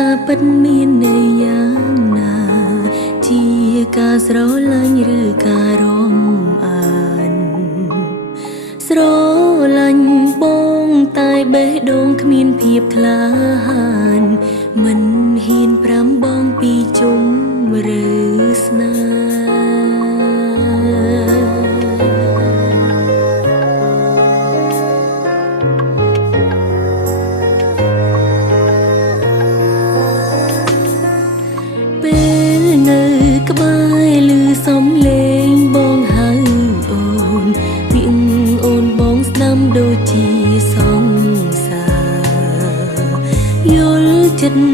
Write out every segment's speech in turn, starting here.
ការពិតមានន័យយ៉ាងណាជាការស្រឡាញ់ឬការរំអានស្រឡាញ់បងតែបេះដូងគ្មានភាពក្លាហានមិនហ៊ានប្រាំបងពីជុំឬស្នេហ៍ក្បែរឮសំឡេងបងហៅអូនពាក្យអូនបងស្ដាំដូចជាសង្សារយល់ចិត្ត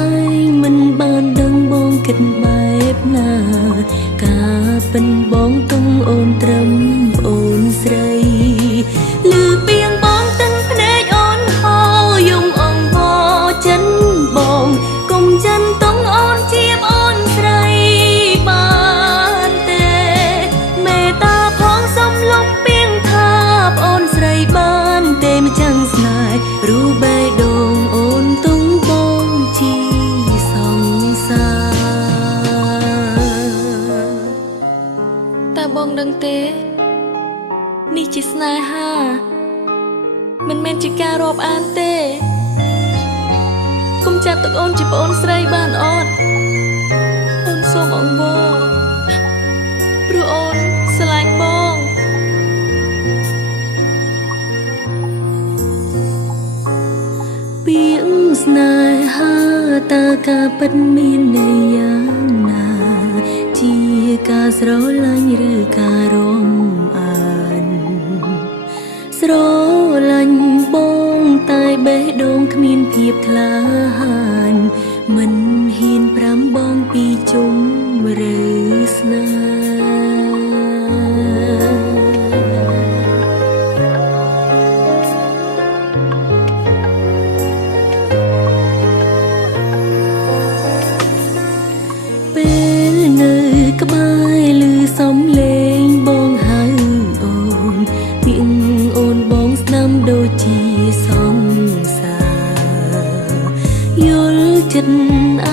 ឯងមិនបានដឹងបងគិតបែបណាការពិនបងទុំអូនត្រឹមអូនស្រីឮពីងបងទឹកភ្នែកអូនហោយំអង្វរចិនបងកុំចិនតុងអូនជាបអូនស្រីម្ចាំងស្នេហ៍រូបបេះដូងអូនទុំបងជាសង្សារតើបងដឹងទេនេះជាស្នេហាមិនមែនជាការរាប់អានទេកុំចាប់ទឹកអូនជាប្អូនស្រីបានអត់អូនសូមអង្វរព្រោះអូនស្រឡាញ់បងពាក្យស្នេហាតើការពិតមានន័យយ៉ាងណាជាការស្រឡាញ់ឬការរំអានស្រឡាញ់បងតែបេះដូងគ្មានភាពក្លាហានមិនហ៊ានប្រាំបងពីជុំឬស្នេហ៍ក្បែរឮសំឡេងបងហៅអូនពាក្យអូនបងស្ដាំដូចជាសង្សារយល់ចិត្ត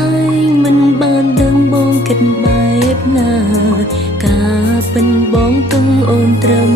ឯងមិនបានដឹងបងគិតបែបណាការពិនបងទុំអូនត្រឹម